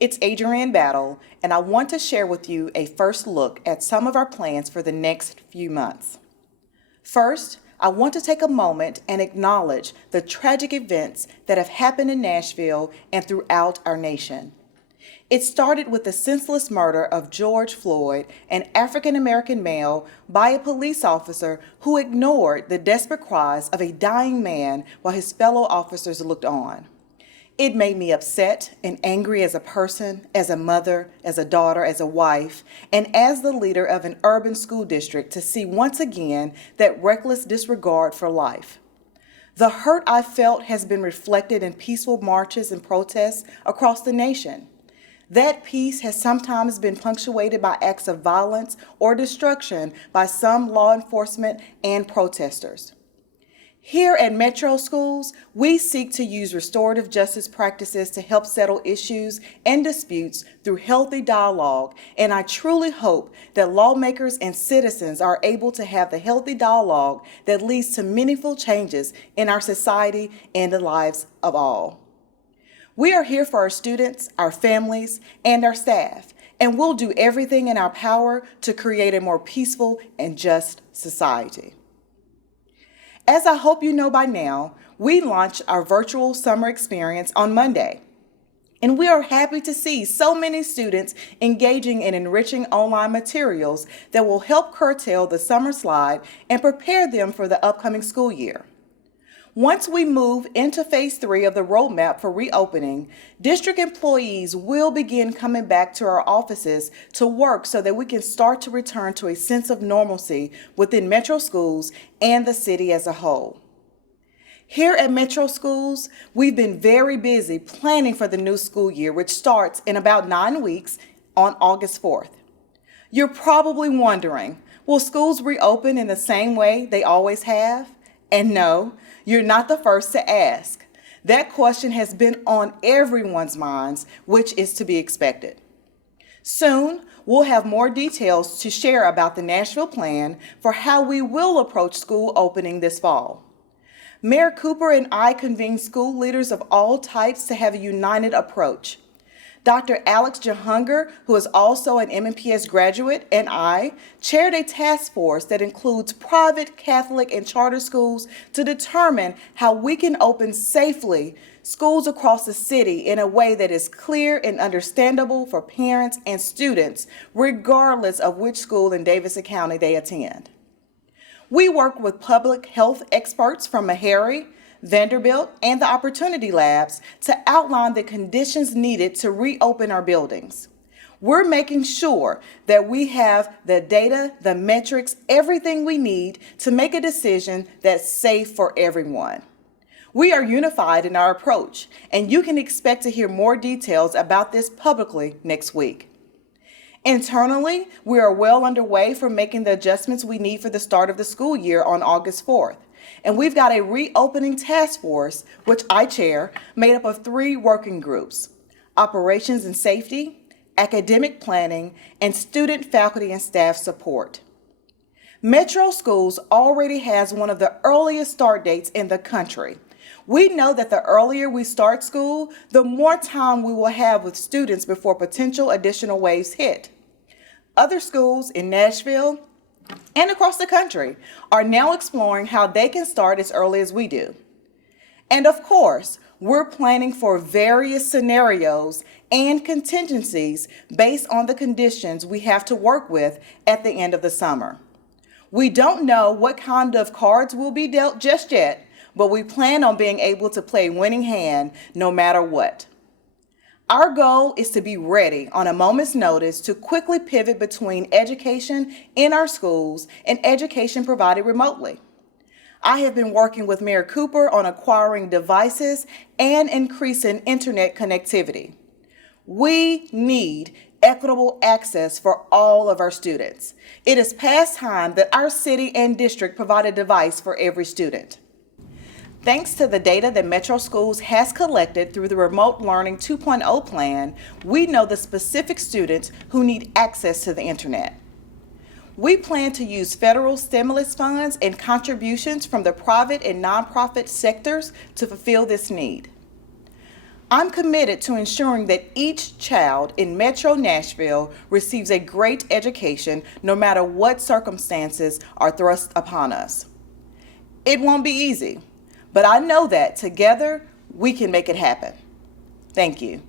It's Adrienne Battle, and I want to share with you a first look at some of our plans for the next few months. First, I want to take a moment and acknowledge the tragic events that have happened in Nashville and throughout our nation. It started with the senseless murder of George Floyd, an African-American male, by a police officer who ignored the desperate cries of a dying man while his fellow officers looked on. It made me upset and angry as a person, as a mother, as a daughter, as a wife, and as the leader of an urban school district to see once again that reckless disregard for life. The hurt I felt has been reflected in peaceful marches and protests across the nation. That peace has sometimes been punctuated by acts of violence or destruction by some law enforcement and protesters. Here at Metro Schools, we seek to use restorative justice practices to help settle issues and disputes through healthy dialogue, and I truly hope that lawmakers and citizens are able to have the healthy dialogue that leads to meaningful changes in our society and the lives of all. We are here for our students, our families, and our staff, and we'll do everything in our power to create a more peaceful and just society. As I hope you know by now, we launched our virtual summer experience on Monday. And we are happy to see so many students engaging in enriching online materials that will help curtail the summer slide and prepare them for the upcoming school year. Once we move into phase 3 of the roadmap for reopening, district employees will begin coming back to our offices to work so that we can start to return to a sense of normalcy within Metro Schools and the city as a whole. Here at Metro Schools, we've been very busy planning for the new school year, which starts in about 9 weeks on August 4th. You're probably wondering, will schools reopen in the same way they always have? And no, you're not the first to ask. That question has been on everyone's minds, which is to be expected. Soon, we'll have more details to share about the Nashville plan for how we will approach school opening this fall. Mayor Cooper and I convened school leaders of all types to have a united approach. Dr. Alex Jahunger, who is also an MNPS graduate, and I chaired a task force that includes private, Catholic, and charter schools to determine how we can open safely schools across the city in a way that is clear and understandable for parents and students, regardless of which school in Davidson County they attend. We work with public health experts from Meharry, Vanderbilt, and the Opportunity Labs to outline the conditions needed to reopen our buildings. We're making sure that we have the data, the metrics, everything we need to make a decision that's safe for everyone. We are unified in our approach, and you can expect to hear more details about this publicly next week. Internally, we are well underway for making the adjustments we need for the start of the school year on August 4th. And we've got a reopening task force, which I chair, made up of 3 working groups: operations and safety, academic planning, and student, faculty, and staff support. Metro Schools already has one of the earliest start dates in the country. We know that the earlier we start school, the more time we will have with students before potential additional waves hit. Other schools in Nashville and across the country are now exploring how they can start as early as we do. And of course, we're planning for various scenarios and contingencies based on the conditions we have to work with at the end of the summer. We don't know what kind of cards will be dealt just yet, but we plan on being able to play a winning hand no matter what. Our goal is to be ready on a moment's notice to quickly pivot between education in our schools and education provided remotely. I have been working with Mayor Cooper on acquiring devices and increasing internet connectivity. We need equitable access for all of our students. It is past time that our city and district provide a device for every student. Thanks to the data that Metro Schools has collected through the Remote Learning 2.0 plan, we know the specific students who need access to the internet. We plan to use federal stimulus funds and contributions from the private and nonprofit sectors to fulfill this need. I'm committed to ensuring that each child in Metro Nashville receives a great education no matter what circumstances are thrust upon us. It won't be easy, but I know that together we can make it happen. Thank you.